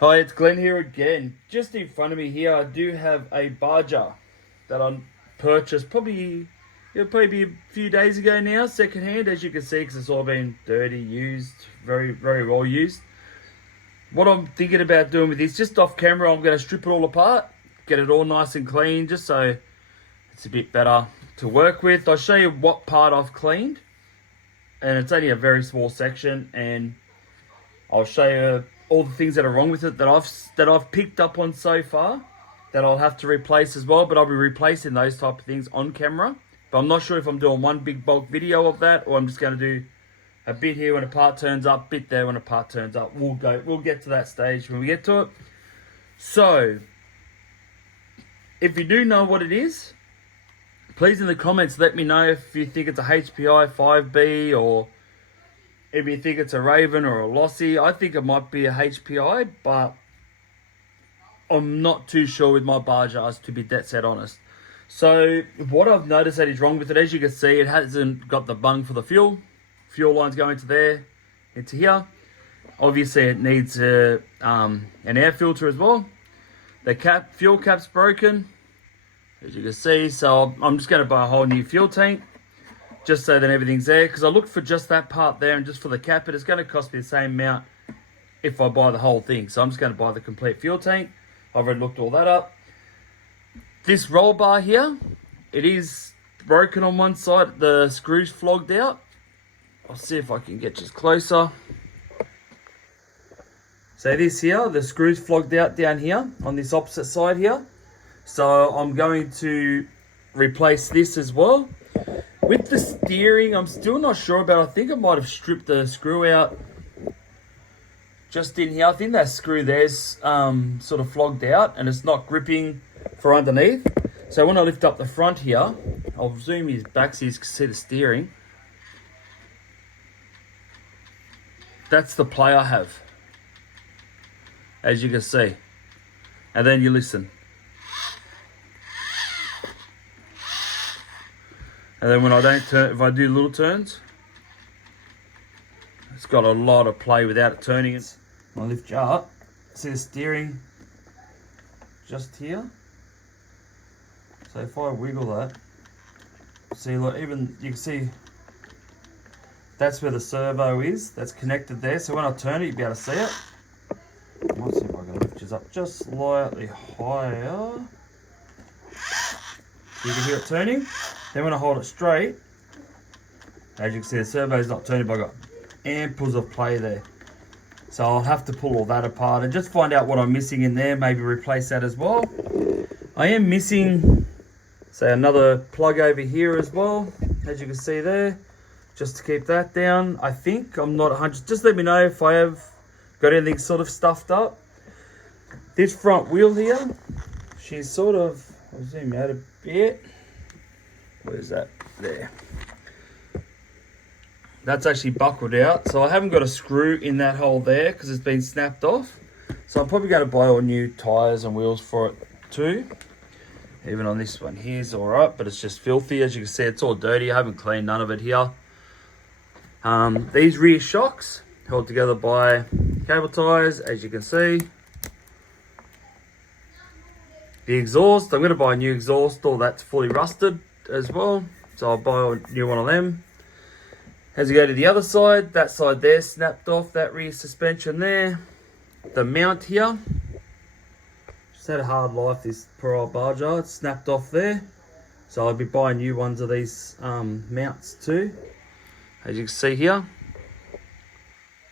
Hi, it's Glenn here again. Just in front of me here, I do have a Baja that I purchased probably be a few days ago now, secondhand, as you can see, because it's all been dirty, used, very, very well used. What I'm thinking about doing with this, just off camera, I'm going to strip it all apart, get it all nice and clean, just so it's a bit better to work with. I'll show you what part I've cleaned, and it's only a very small section, and I'll show you all the things that are wrong with it that I've picked up on so far that I'll have to replace as well. But I'll be replacing those type of things on camera. But I'm not sure if I'm doing one big bulk video of that, or I'm just going to do a bit here when a part turns up, bit there when a part turns up. We'll get to that stage when we get to it. So, if you do know what it is, please in the comments let me know if you think it's a HPI 5B or if you think it's a Raven or a Lossy. I think it might be a HPI, but I'm not too sure with my Bajas, to be dead set honest. So what I've noticed that is wrong with it, as you can see, it hasn't got the bung for the fuel. Fuel lines go into there, into here. Obviously it needs an air filter as well. The fuel cap's broken, as you can see. So I'm just going to buy a whole new fuel tank, just so that everything's there, because I looked for just that part there and just for the cap, but it's going to cost me the same amount if I buy the whole thing. So I'm just going to buy the complete fuel tank. I've already looked all that up. This roll bar here, it is broken on one side. The screw's flogged out. I'll see if I can get just closer. So this here, the screw's flogged out down here on this opposite side here. So I'm going to replace this as well. With the steering, I'm still not sure about. I think I might have stripped the screw out just in here. I think that screw there's sort of flogged out and it's not gripping for underneath. So when I lift up the front here, I'll zoom his back so you can see the steering. That's the play I have, as you can see. And then you listen. And then when I don't turn, if I do little turns, it's got a lot of play without it turning it. When I lift you up, see the steering just here. So if I wiggle that, see, look, even you can see that's where the servo is. That's connected there. So when I turn it, you'll be able to see it. Let's see if I can lift this up just slightly higher. You can hear it turning. Then when I hold it straight, as you can see, the servo's not turning, but I've got amples of play there. So I'll have to pull all that apart and just find out what I'm missing in there, maybe replace that as well. I am missing, say, another plug over here as well, as you can see there, just to keep that down. I think I'm not 100, just let me know if I have got anything sort of stuffed up. This front wheel here, she's sort of, I'll zoom out a bit. Where's that? There. That's actually buckled out. So I haven't got a screw in that hole there because it's been snapped off. So I'm probably going to buy all new tyres and wheels for it too. Even on this one here's alright, but it's just filthy. As you can see, it's all dirty. I haven't cleaned none of it here. These rear shocks held together by cable ties, as you can see. The exhaust, I'm going to buy a new exhaust. All that's fully rusted as well, so I'll buy a new one of them. As you go to the other side, that side there snapped off, that rear suspension there. The mount here, just had a hard life, this poor old Baja. It's snapped off there, so I'll be buying new ones of these mounts too, as you can see here.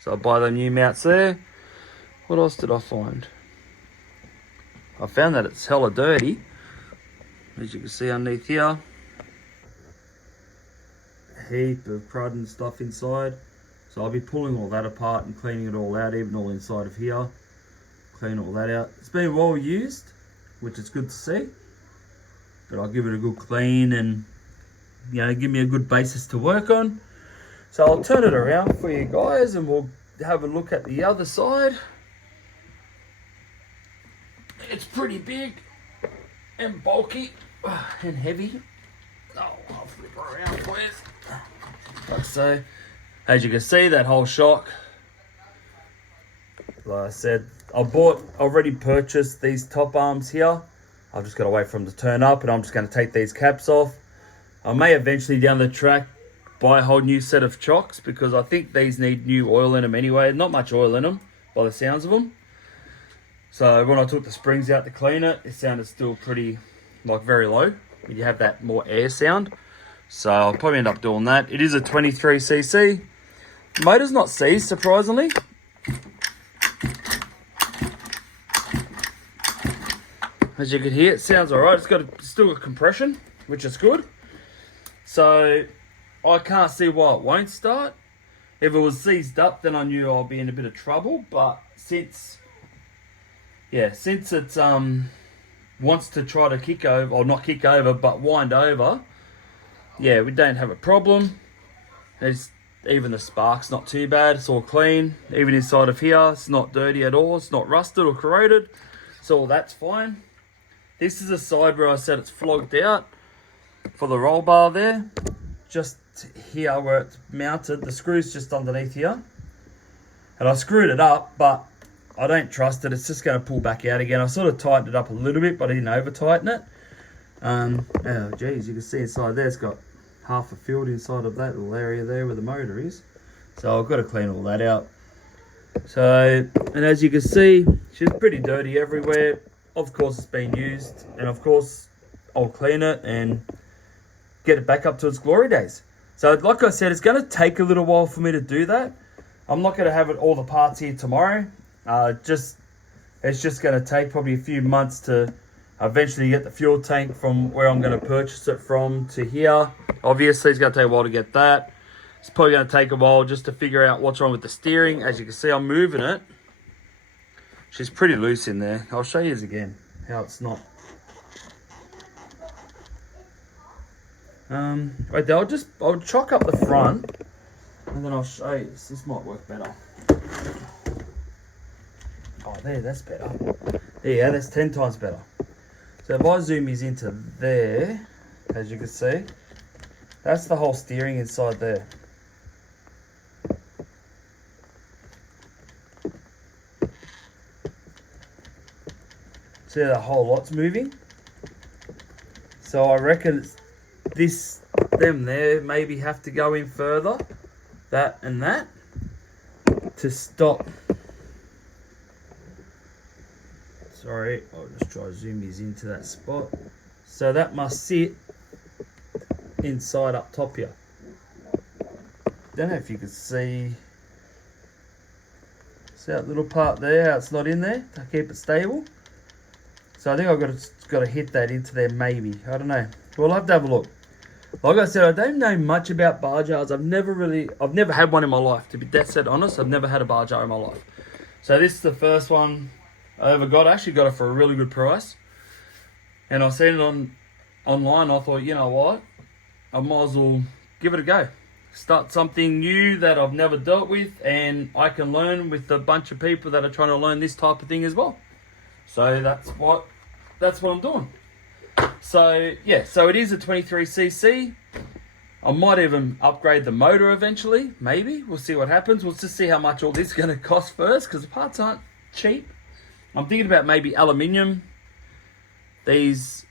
So I'll buy the new mounts there. What else did I find? I found that it's hella dirty, as you can see underneath here. Heap of crud and stuff inside, so I'll be pulling all that apart and cleaning it all out, even all inside of here. Clean all that out. It's been well used, which is good to see, but I'll give it a good clean and, you know, give me a good basis to work on. So I'll turn it around for you guys and we'll have a look at the other side. It's pretty big and bulky and heavy. Oh, I'll flip it around for you. Like so. As you can see, that whole shock like I said, already purchased these top arms here. I've just got to wait for them to turn up, and I'm just going to take these caps off. I may eventually down the track buy a whole new set of chocks, because I think these need new oil in them anyway. Not much oil in them by the sounds of them. So when I took the springs out to clean it, it sounded still pretty, like, very low. You have that more air sound. So I'll probably end up doing that. It is a 23cc. Motor's not seized, surprisingly. As you can hear, it sounds alright. It's got still got compression, which is good. So I can't see why it won't start. If it was seized up, then I knew I'd be in a bit of trouble. But since it wants to try to kick over, or not kick over, but wind over, yeah, we don't have a problem. Even the spark's not too bad. It's all clean. Even inside of here, it's not dirty at all. It's not rusted or corroded. So all that's fine. This is a side where I said it's flogged out for the roll bar there. Just here where it's mounted, the screw's just underneath here. And I screwed it up, but I don't trust it. It's just going to pull back out again. I sort of tightened it up a little bit, but I didn't over tighten it. Oh geez, you can see inside there, it's got half a field inside of that little area there where the motor is. So I've got to clean all that out. So, and as you can see, she's pretty dirty everywhere. Of course it's been used, and of course I'll clean it and get it back up to its glory days. So like I said, it's going to take a little while for me to do that. I'm not going to have all the parts here tomorrow. It's just going to take probably a few months to eventually get the fuel tank from where I'm going to purchase it from to here. Obviously, it's going to take a while to get that. It's probably going to take a while just to figure out what's wrong with the steering. As you can see, I'm moving it. She's pretty loose in there. I'll show you again how it's not. Right there, I'll chock up the front, and then I'll show you. This might work better. Oh, there, that's better. Yeah, that's 10 times better. So if I zoom these into there, as you can see, that's the whole steering inside there. See, the whole lot's moving. So I reckon them there maybe have to go in further, that and that, to stop. Sorry, I'll just try to zoom these into that spot. So that must sit inside up top here. Don't know if you can see that little part there, how it's not in there to keep it stable. So I think I've got to hit that into there maybe. I don't know. We'll have to have a look. Like I said, I don't know much about bar jars. I've never had one in my life. To be dead set honest, I've never had a bar jar in my life. So this is the first one I ever got. I actually got it for a really good price. And I seen it online. I thought, you know what? I might as well give it a go. Start something new that I've never dealt with, and I can learn with a bunch of people that are trying to learn this type of thing as well. So that's what I'm doing. So yeah, so it is a 23cc. I might even upgrade the motor eventually. Maybe we'll see what happens. We'll just see how much all this is going to cost first, because the parts aren't cheap. I'm thinking about maybe aluminium. These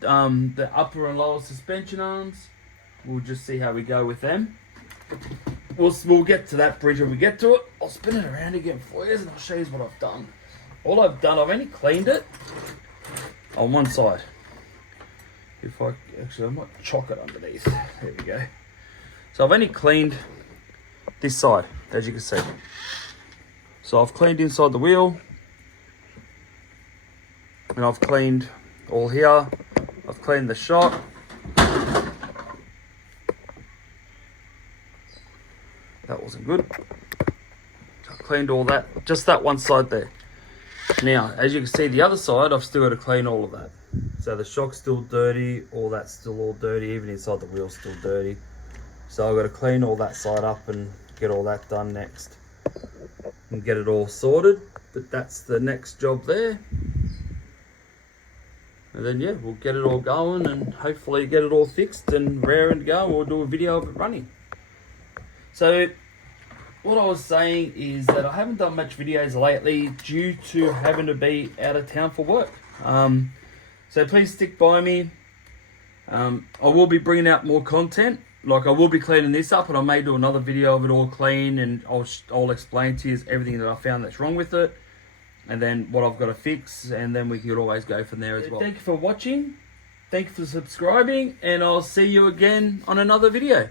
the upper and lower suspension arms. We'll just see how we go with them. We'll get to that bridge when we get to it. I'll spin it around again for you and I'll show you what I've done. All I've done, I've only cleaned it on one side. I might chock it underneath. There we go. So I've only cleaned this side, as you can see. So I've cleaned inside the wheel, and I've cleaned all here. I've cleaned the shock. That wasn't good. So I cleaned all that, just that one side there. Now, as you can see, the other side, I've still got to clean all of that. So the shock's still dirty, all that's still all dirty, even inside the wheel's still dirty. So I've got to clean all that side up and get all that done next. And get it all sorted, but that's the next job there. And then yeah, we'll get it all going and hopefully get it all fixed and raring to go. We'll do a video of it running. So what I was saying is that I haven't done much videos lately due to having to be out of town for work. So please stick by me. I will be bringing out more content. Like I will be cleaning this up, and I may do another video of it all clean, and I'll explain to you everything that I found that's wrong with it, and then what I've got to fix, and then we could always go from there as well. Thank you for watching. Thank you for subscribing, and I'll see you again on another video.